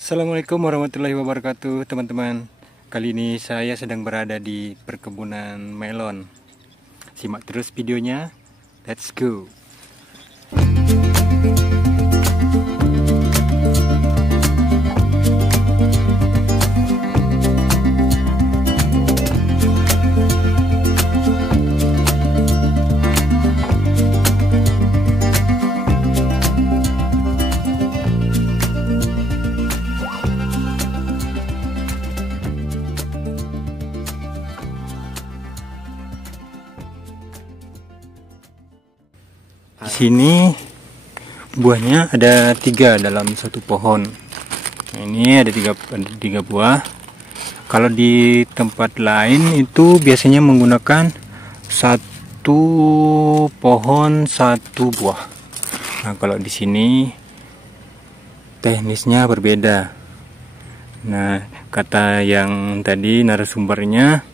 Assalamualaikum warahmatullahi wabarakatuh, teman-teman. Kali ini saya sedang berada di perkebunan melon. Simak terus videonya. Let's go. Di sini buahnya ada 3 dalam satu pohon. Ini ada tiga buah. Kalau di tempat lain itu biasanya menggunakan satu pohon satu buah. Nah, kalau di sini teknisnya berbeda. Nah, kata yang tadi narasumbernya,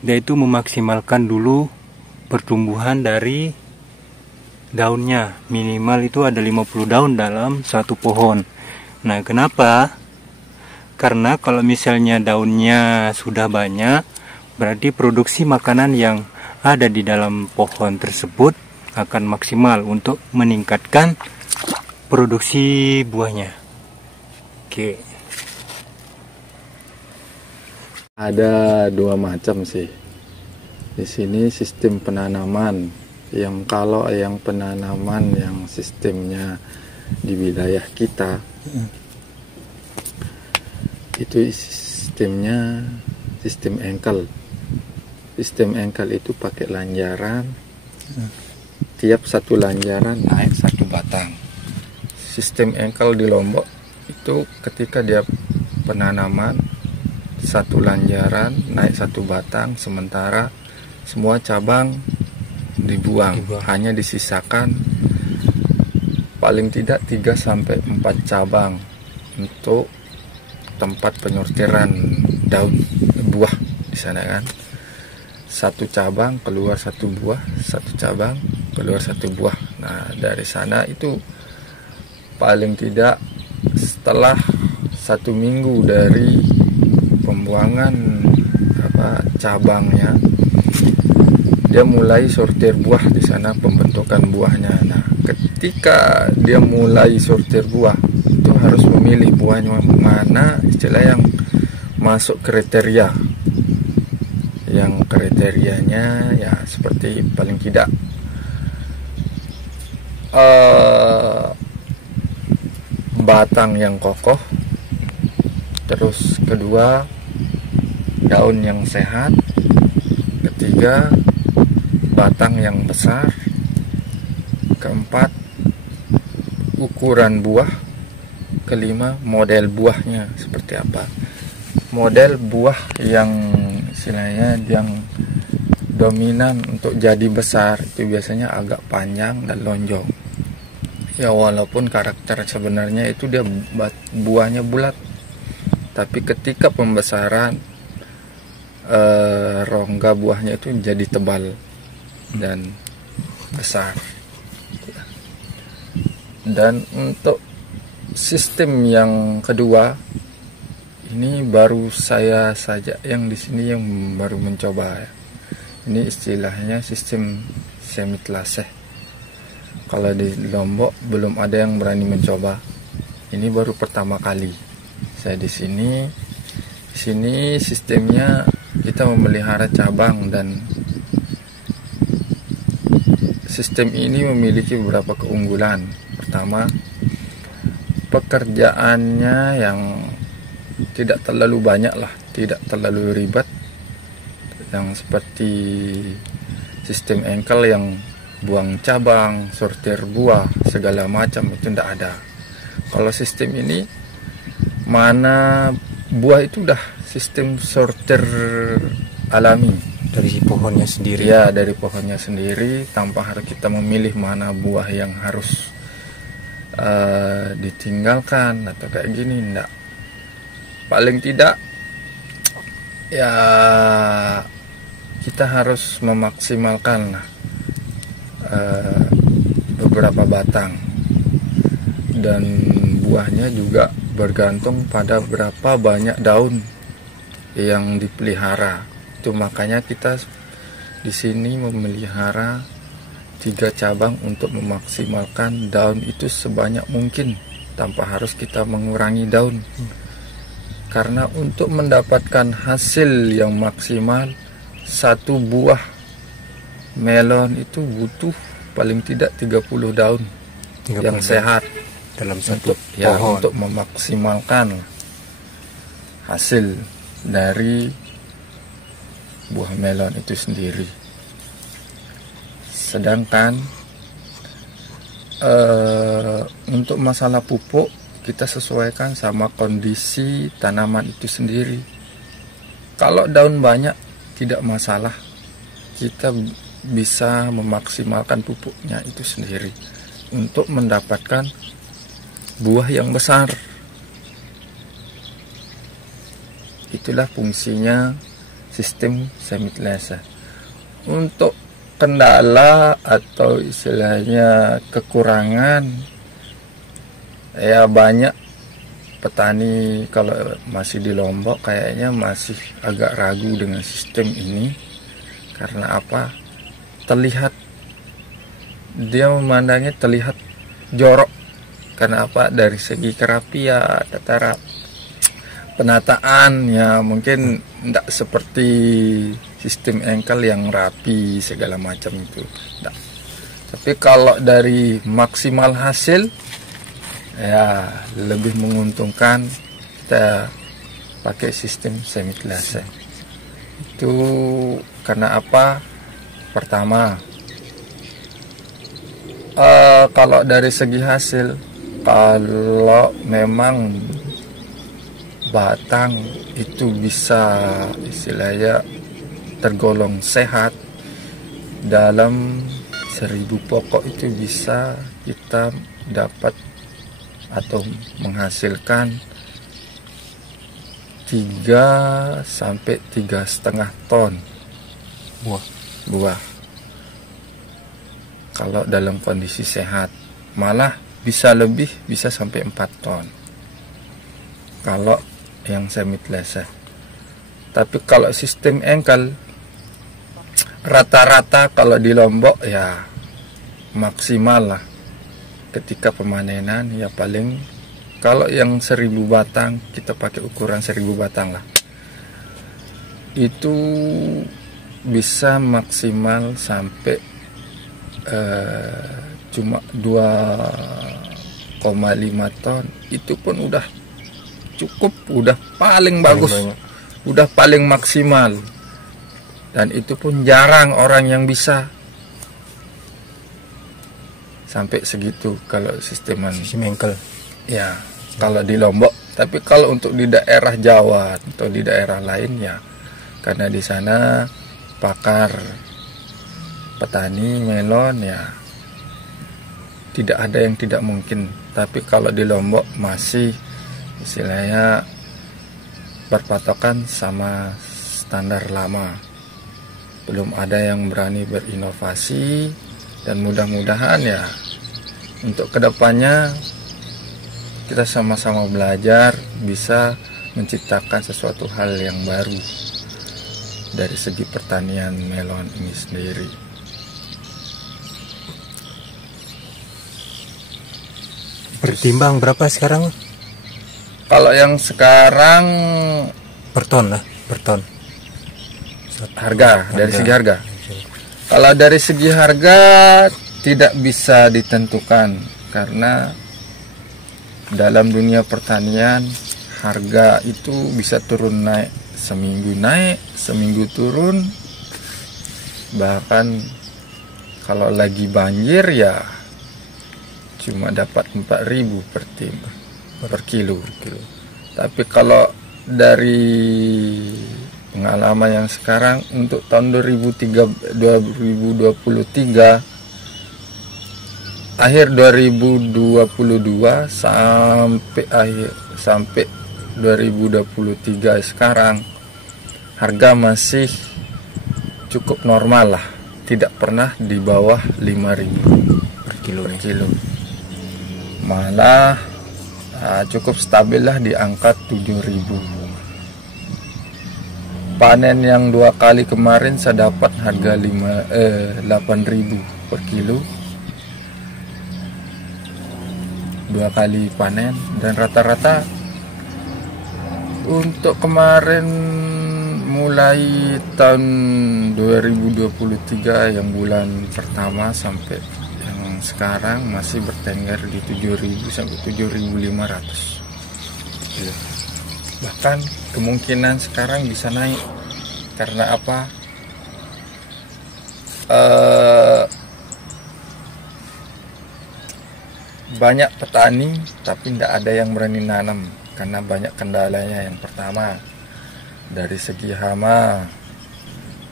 dia itu memaksimalkan dulu pertumbuhan dari daunnya. Minimal itu ada 50 daun dalam satu pohon. Nah, kenapa? Karena kalau misalnya daunnya sudah banyak, berarti produksi makanan yang ada di dalam pohon tersebut akan maksimal untuk meningkatkan produksi buahnya. Oke. Ada 2 macam sih. Di sini sistem penanaman, yang kalau yang penanaman yang sistemnya di wilayah kita itu sistemnya sistem engkel. Sistem engkel itu pakai lanjaran, tiap satu lanjaran naik satu batang. Sistem engkel di Lombok itu ketika dia penanaman satu lanjaran naik satu batang, sementara semua cabang dibuang. Hanya disisakan paling tidak 3-4 cabang untuk tempat penyortiran daun buah di sana kan. Satu cabang keluar satu buah, satu cabang keluar satu buah. Nah, dari sana itu paling tidak setelah 1 minggu dari pembuangan cabangnya, dia mulai sortir buah di sana, pembentukan buahnya. Nah, ketika dia mulai sortir buah, itu harus memilih buahnya mana, istilah yang masuk kriteria. Yang kriterianya ya seperti paling tidak batang yang kokoh, terus kedua daun yang sehat, ketiga batang yang besar, keempat ukuran buah, kelima model buahnya seperti apa. Model buah yang istilahnya yang dominan untuk jadi besar itu biasanya agak panjang dan lonjong. Ya, walaupun karakter sebenarnya itu dia buahnya bulat, tapi ketika pembesaran rongga buahnya itu jadi tebal dan besar. Dan untuk sistem yang kedua ini baru saya saja yang di sini yang baru mencoba. Ini istilahnya sistem semi-telaseh. Kalau di Lombok belum ada yang berani mencoba. Ini baru pertama kali saya di sini. Di sini sistemnya kita memelihara cabang, dan sistem ini memiliki beberapa keunggulan. Pertama, pekerjaannya yang tidak terlalu banyak lah, tidak terlalu ribet, yang seperti sistem engkel yang buang cabang, sortir buah, segala macam itu tidak ada. Kalau sistem ini mana buah itu udah sistem sortir alami Dari si pohonnya sendiri. ya, dari pohonnya sendiri, tanpa harus kita memilih mana buah yang harus ditinggalkan atau kayak gini, enggak. Paling tidak ya kita harus memaksimalkan beberapa batang, dan dan buahnya juga bergantung pada berapa banyak daun yang dipelihara. Itu makanya kita di sini memelihara 3 cabang untuk memaksimalkan daun itu sebanyak mungkin tanpa harus kita mengurangi daun. Karena untuk mendapatkan hasil yang maksimal, satu buah melon itu butuh paling tidak 30 daun 30 yang sehat dalam satu ya, pohon. untuk memaksimalkan hasil dari buah melon itu sendiri. Sedangkan untuk masalah pupuk, kita sesuaikan sama kondisi tanaman itu sendiri. Kalau daun banyak tidak masalah, kita bisa memaksimalkan pupuknya itu sendiri untuk mendapatkan buah yang besar. Itulah fungsinya sistem semi-glase. Untuk kendala atau istilahnya kekurangan, ya banyak petani kalau masih di Lombok kayaknya masih agak ragu dengan sistem ini. Karena apa? Terlihat, dia memandangnya terlihat jorok. Karena apa? Dari segi kerapian, tata penataan ya mungkin tidak seperti sistem engkel yang rapi segala macam itu. Tidak. Tapi kalau dari maksimal hasil, ya lebih menguntungkan kita pakai sistem semi-glase. Itu karena apa? Pertama, kalau dari segi hasil, kalau memang batang itu bisa istilahnya tergolong sehat, dalam 1000 pokok itu bisa kita dapat atau menghasilkan 3 sampai 3,5 ton buah. Kalau dalam kondisi sehat, malah bisa lebih, bisa sampai 4 ton. Kalau yang semi-glase. Tapi kalau sistem engkel, rata-rata kalau di Lombok ya maksimal lah ketika pemanenan ya paling, kalau yang 1000 batang kita pakai ukuran 1000 batang lah, itu bisa maksimal sampai cuma 2,5 ton. Itu pun udah cukup, udah paling bagus, udah paling maksimal. Dan itu pun jarang orang yang bisa sampai segitu kalau sistem engkel. Ya, kalau di Lombok. Tapi kalau untuk di daerah Jawa atau di daerah lain ya, karena di sana pakar petani melon ya tidak ada yang tidak mungkin. Tapi kalau di Lombok masih istilahnya berpatokan sama standar lama. Belum ada yang berani berinovasi, dan mudah-mudahan ya untuk kedepannya kita sama-sama belajar bisa menciptakan sesuatu hal yang baru dari segi pertanian melon ini sendiri. Bertimbang berapa sekarang? Kalau yang sekarang Per ton lah, per ton. Harga, dari segi harga. Kalau dari segi harga tidak bisa ditentukan, karena dalam dunia pertanian harga itu bisa turun naik, seminggu turun, bahkan kalau lagi banjir ya cuma dapat 4.000 per kilo. Tapi kalau dari pengalaman yang sekarang untuk tahun 2023 akhir 2022 sampai 2023 sekarang, harga masih cukup normal lah, tidak pernah di bawah 5.000 per kilo. Malah cukup stabil lah di angka 7.000. Panen yang 2 kali kemarin saya dapat harga 8.000 per kilo, 2 kali panen. Dan rata-rata untuk kemarin mulai tahun 2023 yang bulan pertama sampai yang sekarang masih bertengger di 7.000 sampai 7.500. Bahkan kemungkinan sekarang bisa naik. Karena apa? Banyak petani tapi tidak ada yang berani nanam karena banyak kendalanya. Yang pertama dari segi hama,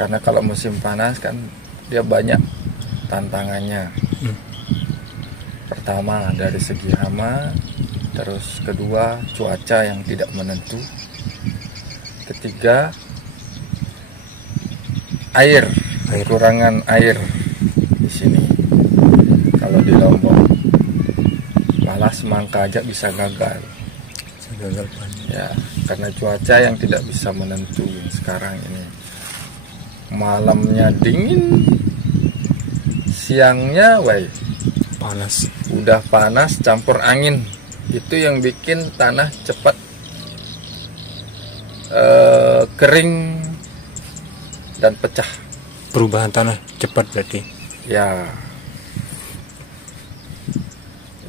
karena kalau musim panas kan dia banyak tantangannya. Pertama dari segi hama, terus kedua cuaca yang tidak menentu, ketiga kekurangan air di sini. Kalau di Lombok malah semangka aja bisa gagal. Ya, karena cuaca yang tidak bisa menentu sekarang ini. Malamnya dingin, siangnya panas. Udah panas campur angin. Itu yang bikin tanah cepat kering dan pecah. Perubahan tanah cepat berarti. Ya.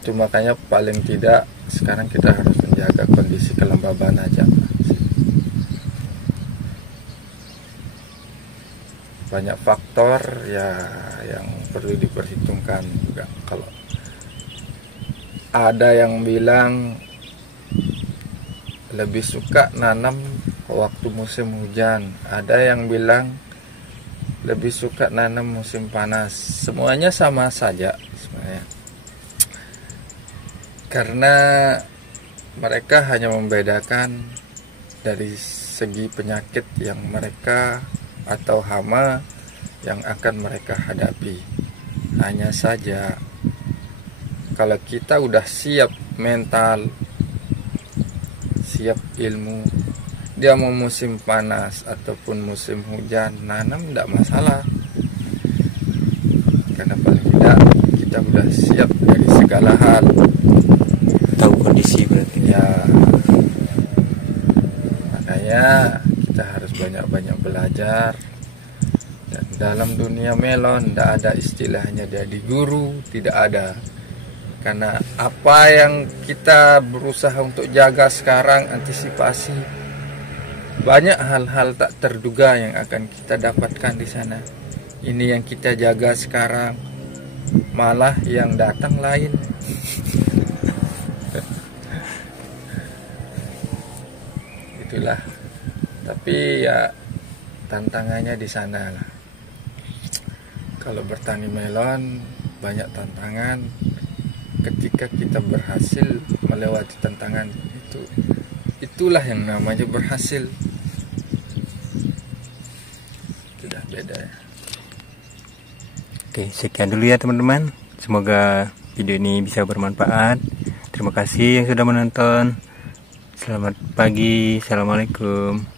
Itu makanya paling tidak sekarang kita harus menjaga kondisi kelembaban aja. Banyak faktor ya yang perlu diperhitungkan juga. Kalau ada yang bilang lebih suka nanam waktu musim hujan, ada yang bilang lebih suka nanam musim panas. Semuanya sama saja sebenarnya, karena mereka hanya membedakan dari segi penyakit yang mereka atau hama yang akan mereka hadapi. Hanya saja kalau kita udah siap mental, siap ilmu, dia mau musim panas ataupun musim hujan, nanam tidak masalah. Karena paling tidak kita udah siap dari segala hal. Tahu kondisi berarti. Ya, makanya kita harus banyak-banyak belajar. Dan dalam dunia melon tidak ada istilahnya jadi guru, tidak ada. Karena apa yang kita berusaha untuk jaga sekarang, antisipasi, banyak hal-hal tak terduga yang akan kita dapatkan di sana. Ini yang kita jaga sekarang, malah yang datang lain. Itulah. Tapi ya tantangannya di sana lah. Kalau bertani melon banyak tantangan. Ketika kita berhasil melewati tantangan itu, itulah yang namanya berhasil. Sudah beda ya. Oke, sekian dulu ya teman-teman. Semoga video ini bisa bermanfaat. Terima kasih yang sudah menonton. Selamat pagi. Assalamualaikum.